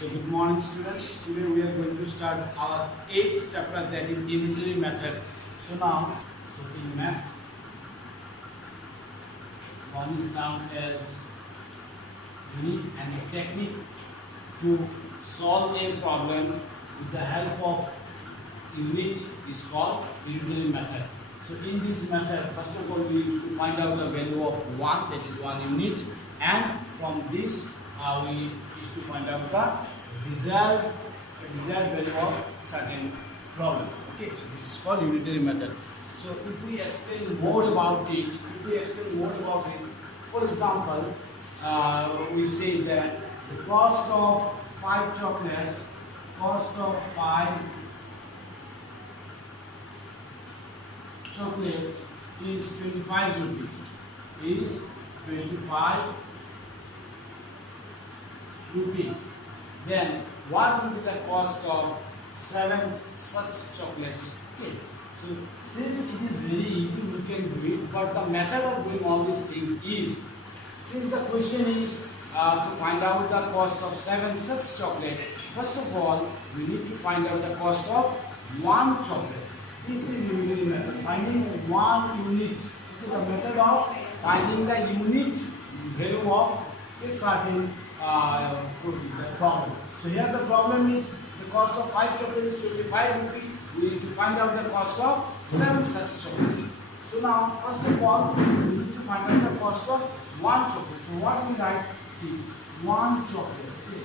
So good morning students. Today we are going to start our 8th chapter, that is unitary method. So now, in math, one is termed as unit, and a technique to solve a problem with the help of unit is called unitary method. So in this method, first of all, we used to find out the value of 1, that is 1 unit, and from this we used to find out the desired value of certain problem. Okay, so this is called unitary method. So if we explain more about it, for example, we say that the cost of 5 chocolates, is 25 rupee. Is 25 rupee. Then what will be the cost of 7 such chocolates? Okay. So since it is very easy, we can do it. But the method of doing all these things is, since the question is to find out the cost of 7 such chocolates, first of all we need to find out the cost of 1 chocolate. This is unitary method, finding 1 unit. The method of finding the unit value of a certain problem. So here the problem is the cost of 5 chocolates is 25 rupees. We need to find out the cost of 7 such chocolates. So now first of all we need to find out the cost of 1 chocolate. So what we write? See, 1 chocolate. Okay.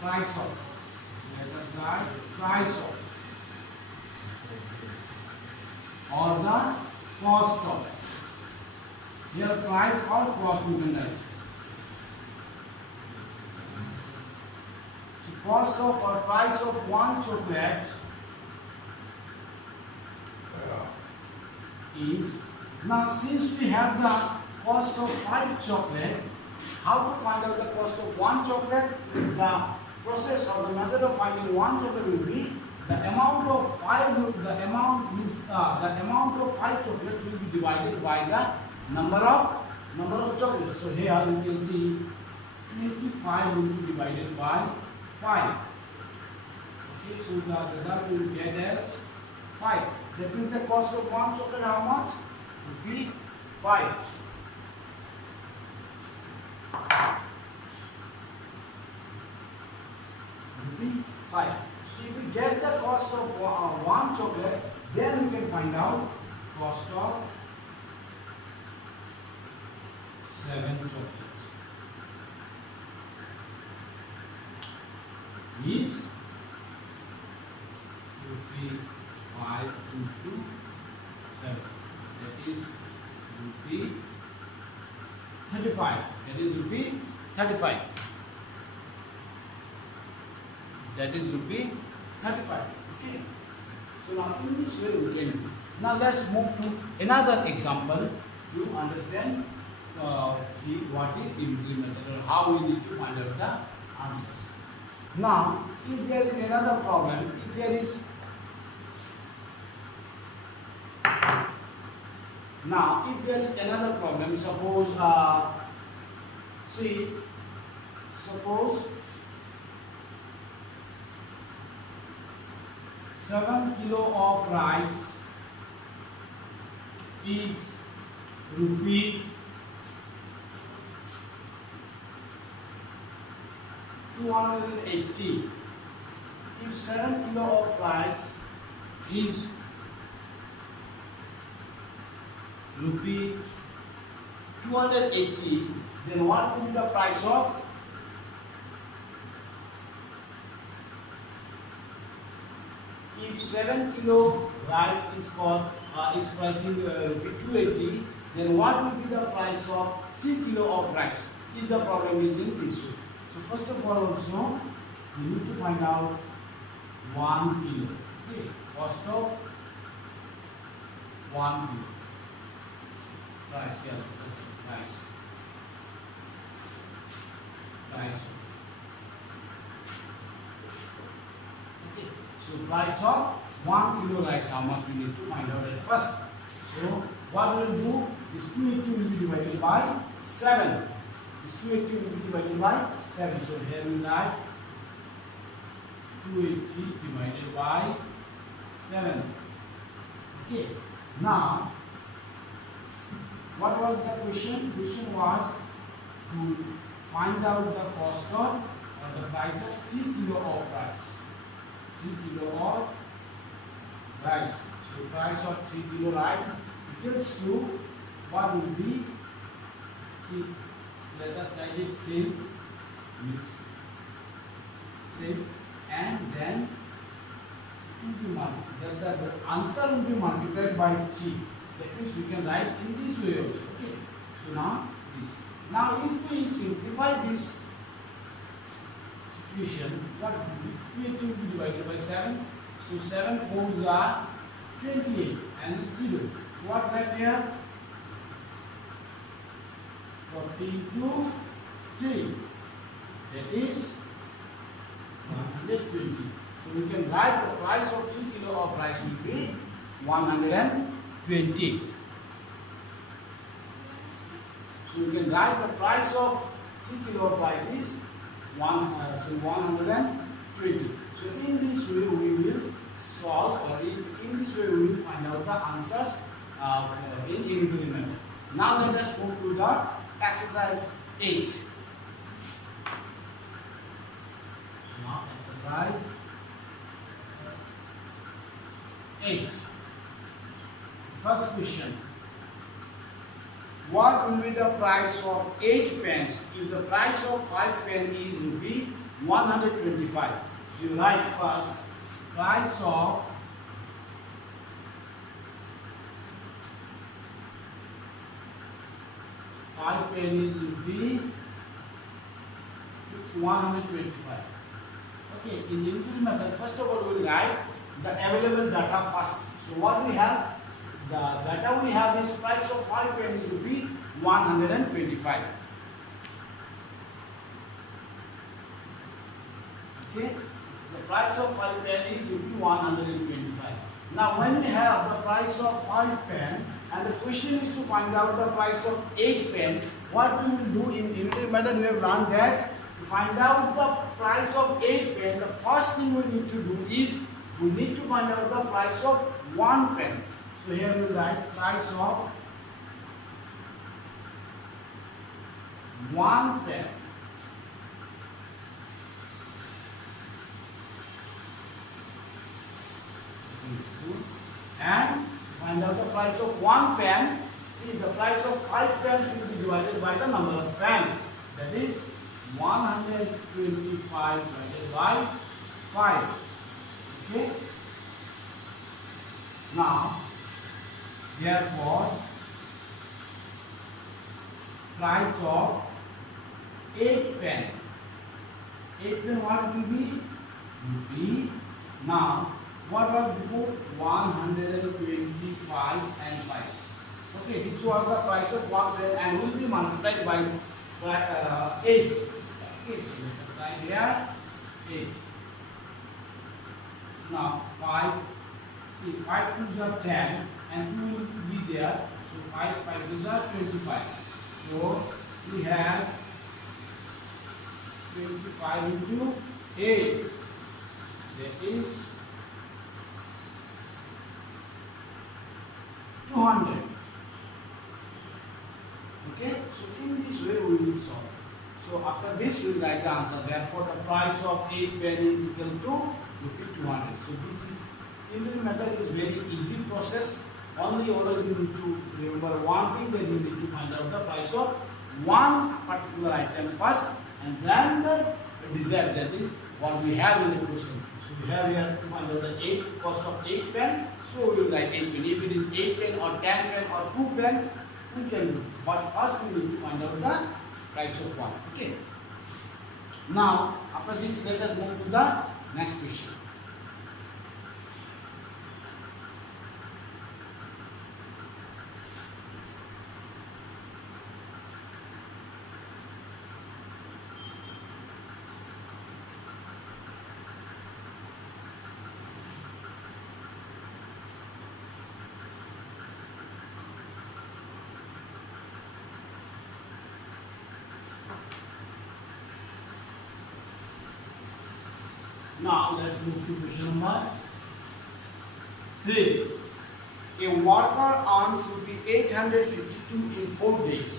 Price of. Let us write price of, or the cost of. Here price or cost we can write. So cost of or price of 1 chocolate is, now since we have the cost of 5 chocolate, how to find out the cost of 1 chocolate? The process or the method of finding 1 chocolate will be the amount of 5 chocolates will be divided by the number of chocolates. So here you can see 25 will be divided by 5. Okay, so the result will get as 5. That means the cost of 1 chocolate how much? Will be 5. Will be 5. So if we get the cost of 1 chocolate, then we can find out cost of 7 chocolates is rupee 5 into 7. That is rupee 35. That is rupee 35. That is rupee 35. Okay. So now in this way we can do. Now let's move to another example to understand see what is unitary method or how we need to find out the answers. Now if there is another problem, suppose suppose 7 kilo of rice is rupee 280. If 7 kilo of rice is rupee 280, then what will be the price of? If 7 kilo rice is pricing rupee 280, then what will be the price of 3 kilo of rice? If the problem is in this way. So first of all also we need to find out 1 kilo. Okay, cost of 1 kilo. Price, yes, price. Okay, so price of 1 kilo rice, how much we need to find out at first. So what we will do is 280 will be divided by 7. This 280 will be divided by 7. So here we write 280 divided by 7. Okay. Now, what was the question? Question was to find out the cost of or the price of 3 kilo of rice. 3 kilo of rice. So price of 3 kilo rice equals to what will be? See, let us write it same, and then to be multiplied. The answer will be multiplied by 3. That means we can write in this way also. Okay. So now this. Now if we simplify this situation, what will be? 280 will be divided by 7. So 7 4s are 28 and 0. So what left here? 42 3. That is 120. So we can write the price of 3 kilo of rice will be 120. So we can write the price of 3 kilo of rice is 120. So in this way we will solve, or in this way we will find out the answers in integral method. Now let us move to the exercise 8. So now exercise 8. First question. What will be the price of 8 pence if the price of 5 pence is rupee 125? So you write first price of 5 pennies will be 125. Okay, in the integral method, first of all we will write the available data first. So what we have? The data we have is price of 5 pennies will be 125. Okay, the price of 5 pennies will be 125. Now when we have the price of 5 pen and the question is to find out the price of 8 pen, what we will do in integral method, we have learned that to find out the price of 8 pen, the first thing we need to do is we need to find out the price of 1 pen. So here we write price of 1 pen. And find out the price of 1 pen. See, the price of 5 pens will be divided by the number of pens. That is 125 divided by 5. Okay. Now, therefore, price of 8 pen. 8 pen what will be? Rupee. Now, what was before? 125 and 5. Okay, this was the price of 1 pen and will be multiplied by 8. Okay, so let us write here 8. Now 5. See, 5 2s are 10 and 2 will be there. So 5 2s are 25. So we have 25 into 8. That is 200. Okay, so in this way we will solve. So after this we will write the answer. Therefore, the price of 8 pen is equal to rupee 200. So this is integral method is very easy process. Only always you need to remember one thing, that you need to find out the price of one particular item first, and then the result, that is what we have in the question. So we have here to find out the cost of 8 pen. So we will write 8 pen. If it is 8 pen or 10 pen or 2 pen, we can do. But first we need to find out the price of one. Okay. Now after this, let us move to the next question. Now let's move to question number 3. A worker earns ₹852 in 4 days.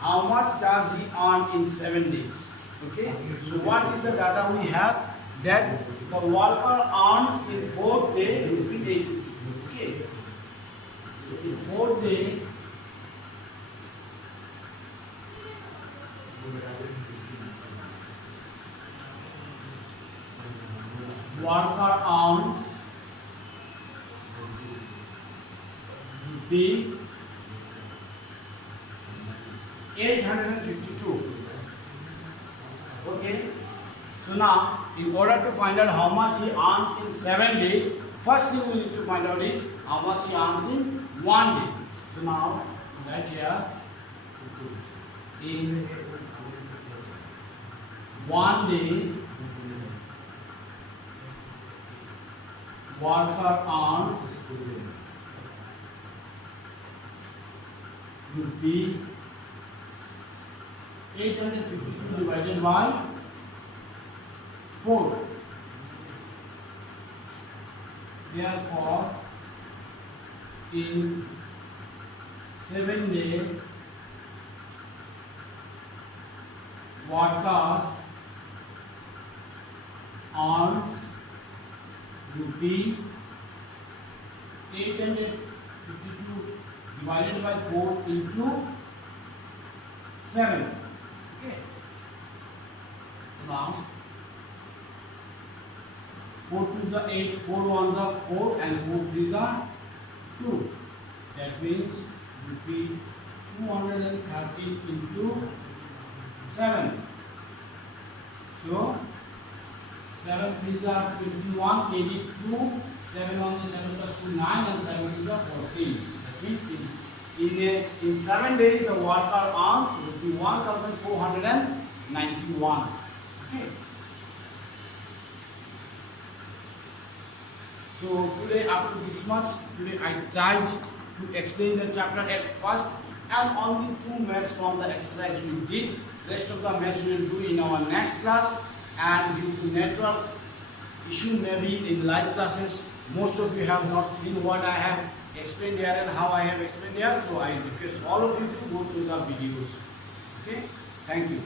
How much does he earn in 7 days? Okay. So what is the data we have? That the worker earns in 4 days ₹850. Okay. So in 4 days, worker earns the 852. Okay. So now, in order to find out how much he earns in 7 days, first thing we need to find out is how much he earns in 1 day. So now, right here, in 1 day, worker earns would be 852 divided by 4. Therefore, in 7 days, worker earns rupee 852 divided by 4 into 7. Okay. So now 4 2s are 8, 4 1s are 4, and 4 3s are 2. That means rupee 230 into 7. So 7 3s are 21, 82, 7 1 is 7 plus 2 9, and 7 2s are 14. That means in 7 days the worker earns rupee 1491. Okay. So today, after this much, today I tried to explain the chapter at first, and only 2 maths from the exercise we did. Rest of the maths we will do in our next class, and due to network issue maybe in live classes, most of you have not seen what I have explained here and how I have explained here. So I request all of you to go through the videos. Okay, thank you.